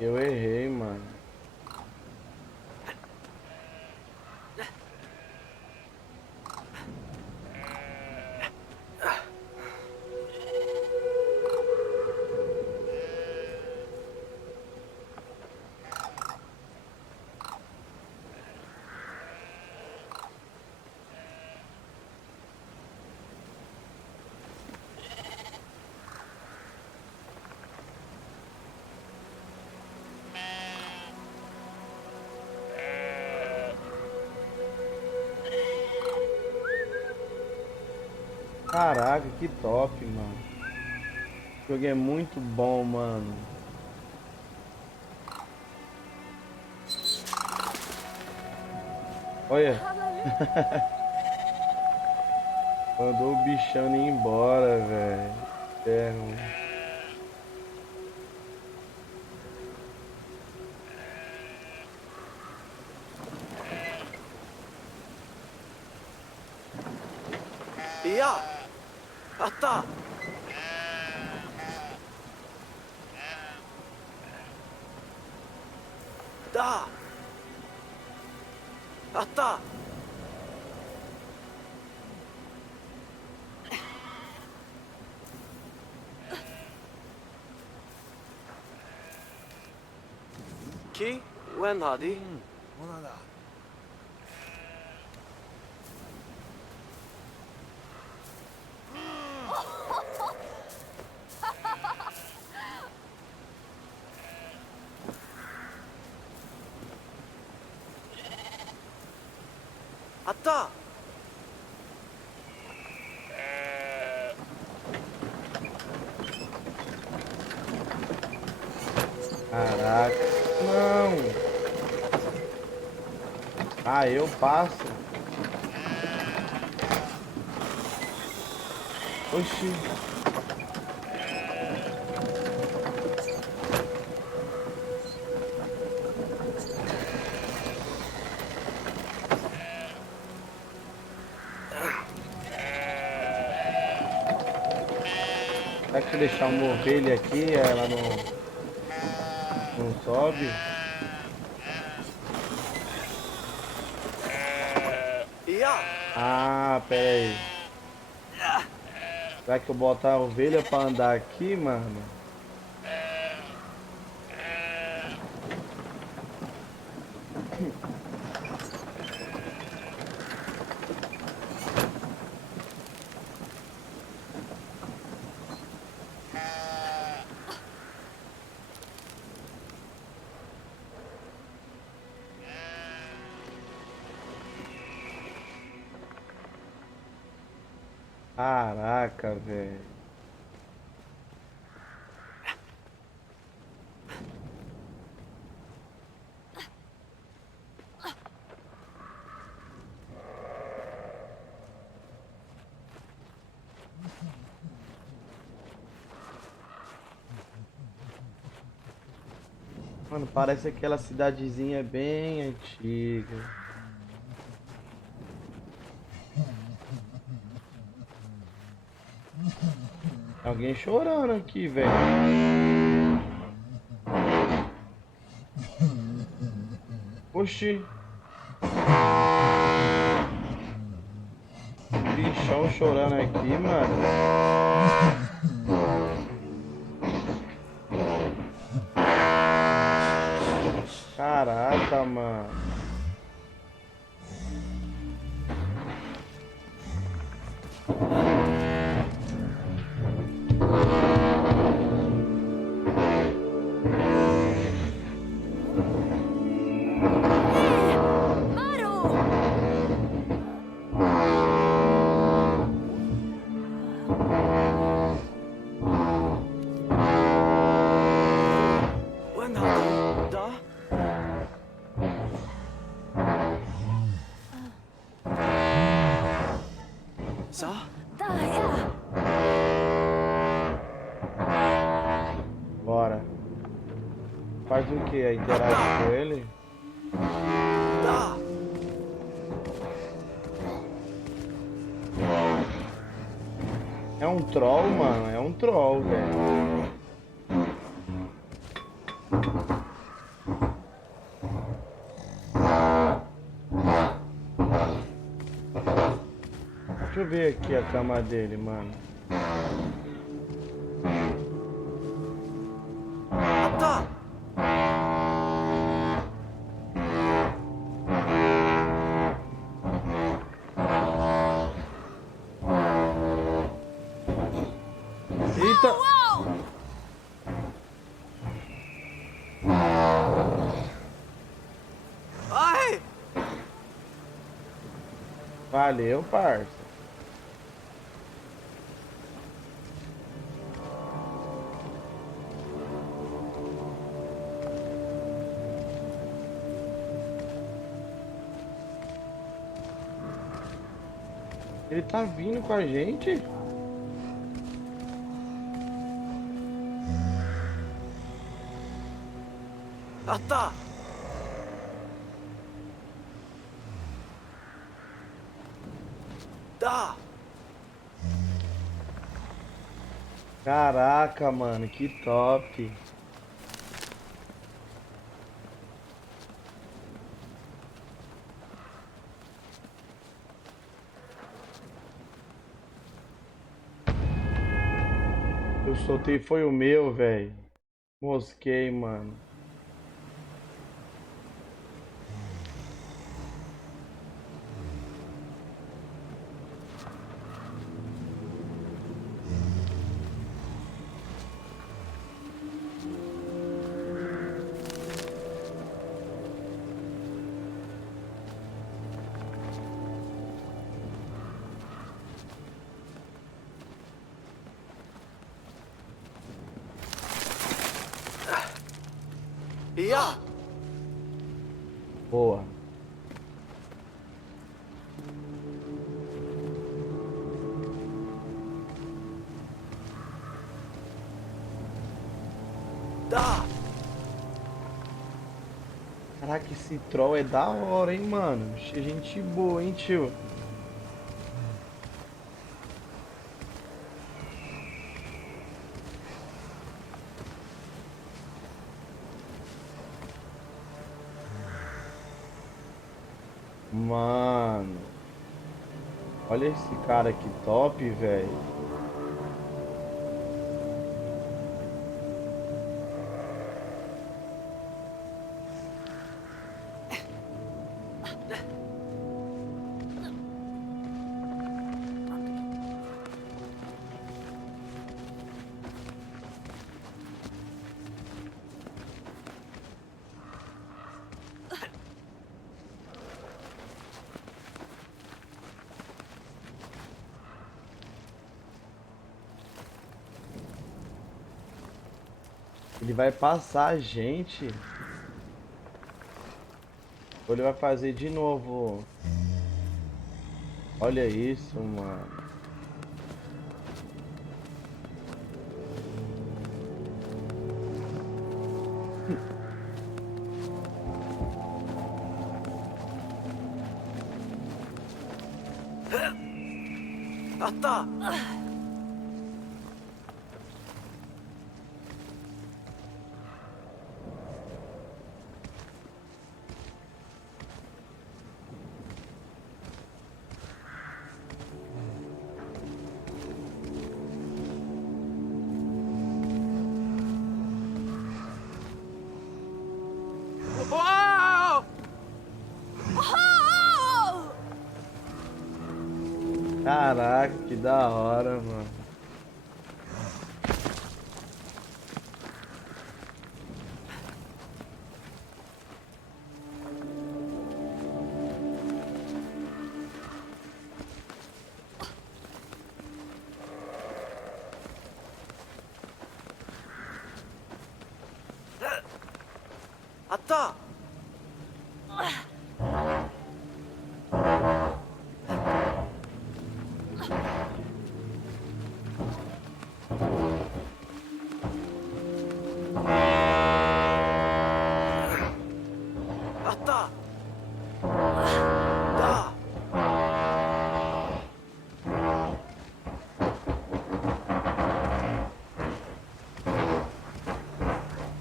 Eu errei, mano. Caraca, que top, mano. O jogo é muito bom, mano. Olha, mandou o bichano ir embora, velho. Inferno.いや、あった。だ。あった。Key? When, Hardy?あった。Caraca. Não. Ah, eu passo. Oxi. Será que se eu deixar uma ovelha aqui, ela não sobe? いや。Ah, pera aí. Será que eu botar a ovelha pra andar aqui, mano? Caraca, velho. Mano, parece aquela cidadezinha bem antiga. Alguém chorando aqui, velho. Oxi. Bichão chorando aqui, mano. Caraca, mano. When, Hardy? だ。さあ。 Bora. Faz o que? Aí interage com ele? だ。 É um troll, mano. É um troll, velho. Deixa eu ver aqui a cama dele, mano. Ah, tá. Eita! Ai! Valeu, parça. Ele tá vindo com a gente? Ah, tá. Tá. Caraca, mano, que top. Eu soltei, foi o meu, velho. Mosquei, mano. Ja! Boa. Da! Caraca, esse troll é da hora, hein, mano. Gente boa, hein, tio. Mano. Olha esse cara que top, velho. Ele vai passar a gente. Ou ele vai fazer de novo. Olha isso, mano. Ah, tá! Uau! Caraca, que da hora, mano. Ah, tá! Ah, tá! Da!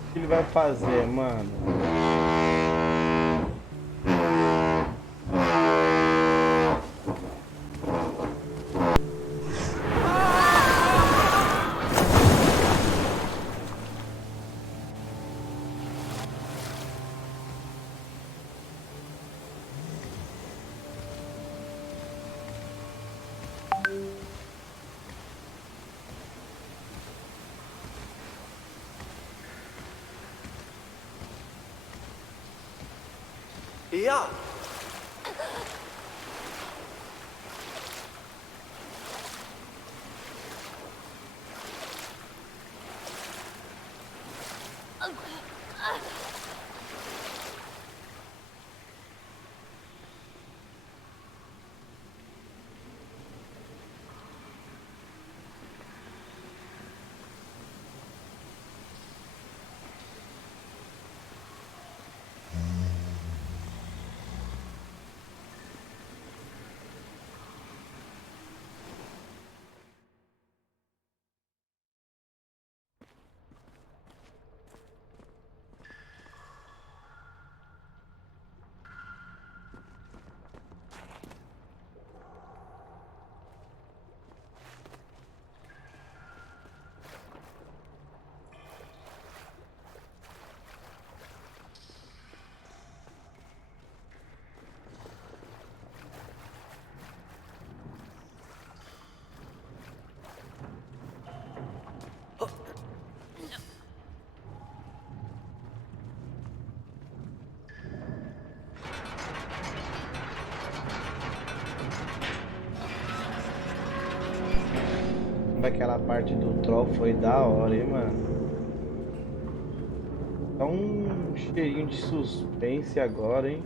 O que ele vai fazer, mano? Ja. Aquela parte do troll foi da hora, hein, mano? Dá um cheirinho de suspense agora, hein?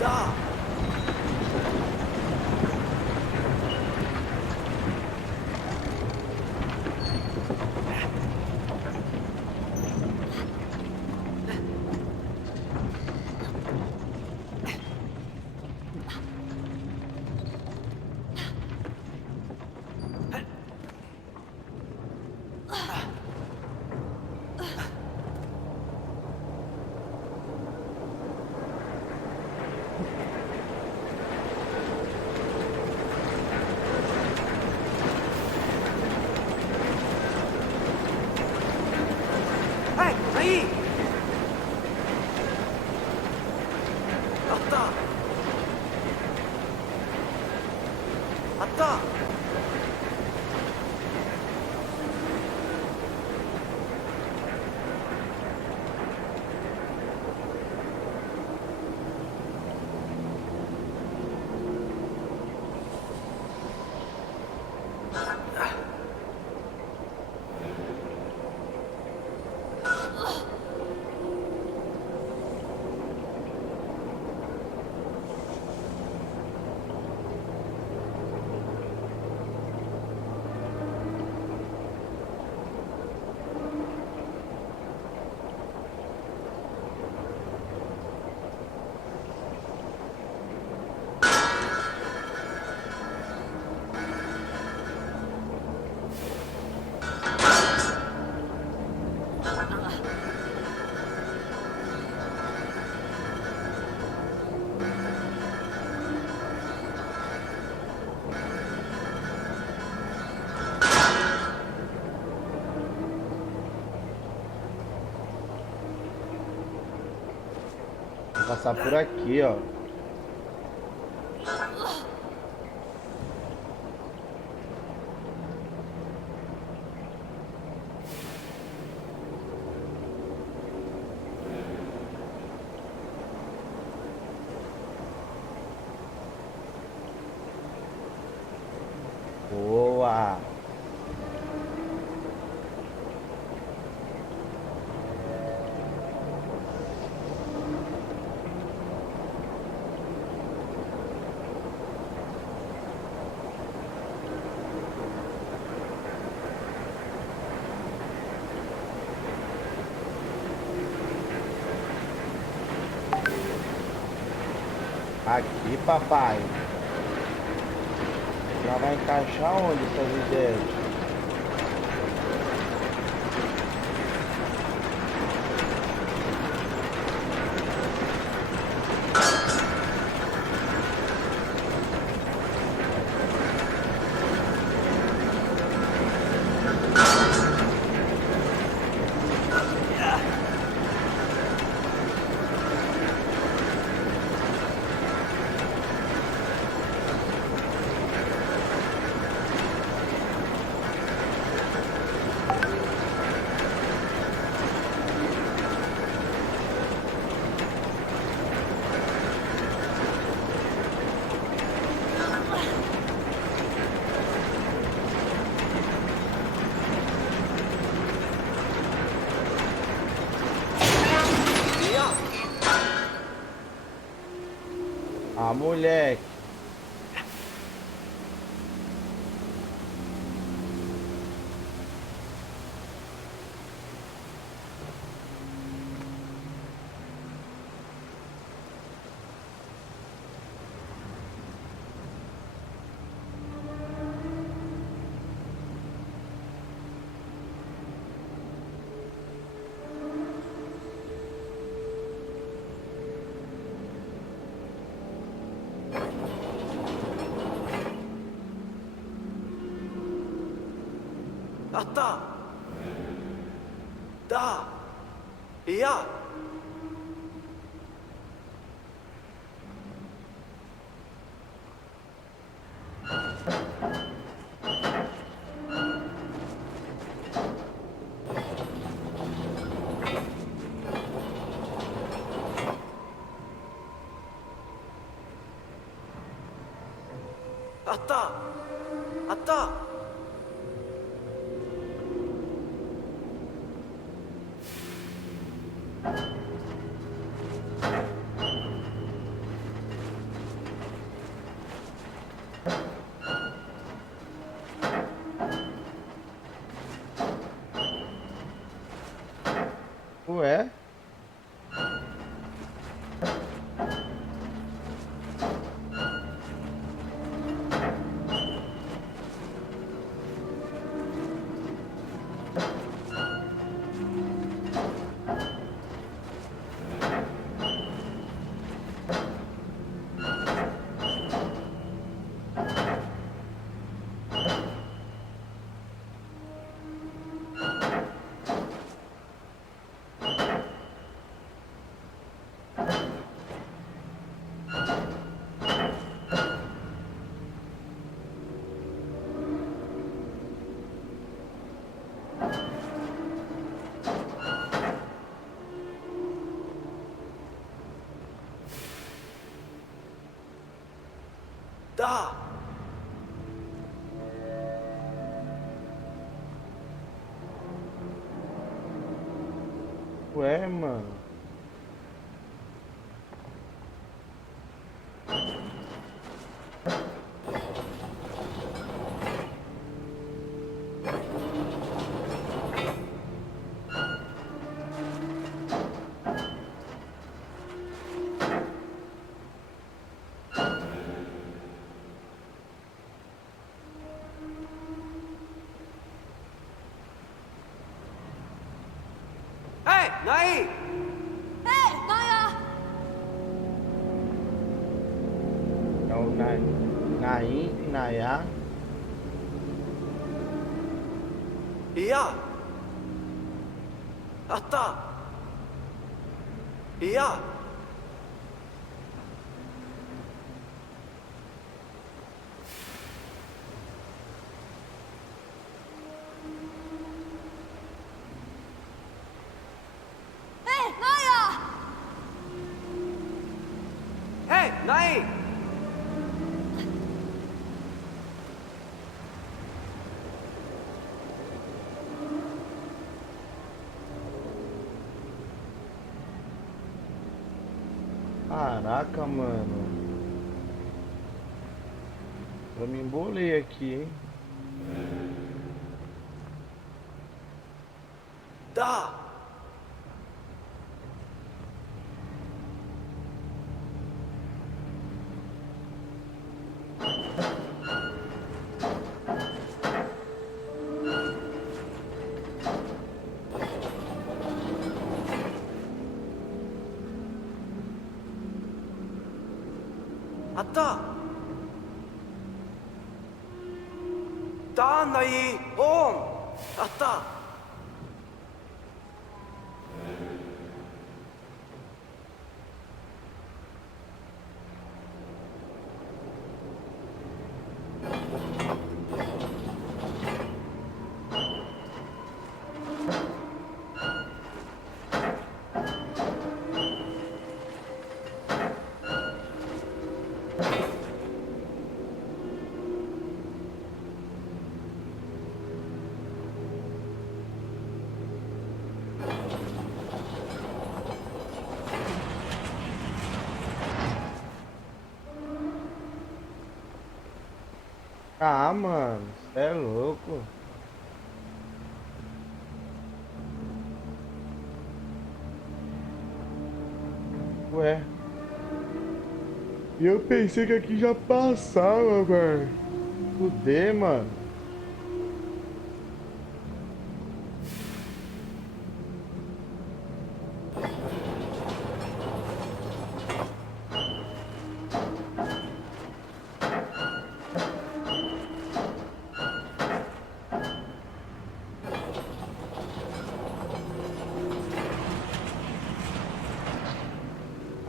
Da. Hey, aí! Atta! Atta! Vou passar por aqui, ó. Boa! Aqui, papai. Já vai encaixar onde essas ideias? Ah, moleque.あった。だ。いや。あった。あった。Ué?だ。Ué, mano. Ei, Naí! Hei, Naya! É o Naim, Nayá. いや。あった。いや。Hei, Naya! Ei, Naí! Caraca, mano. Eu me embolei aqui, hein? Da. Atta. Da, Naí! On! Atta. Ah, mano, cê é louco. Ué. E eu pensei que aqui já passava, velho. Fudeu, mano.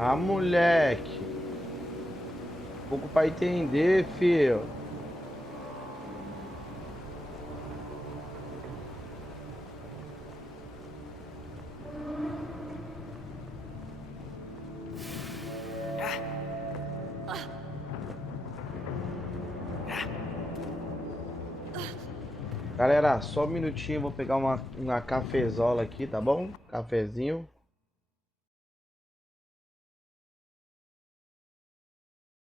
Ah, moleque. Pouco pra entender, filho. Galera, só um minutinho, eu vou pegar uma cafezola aqui, tá bom? Cafezinho.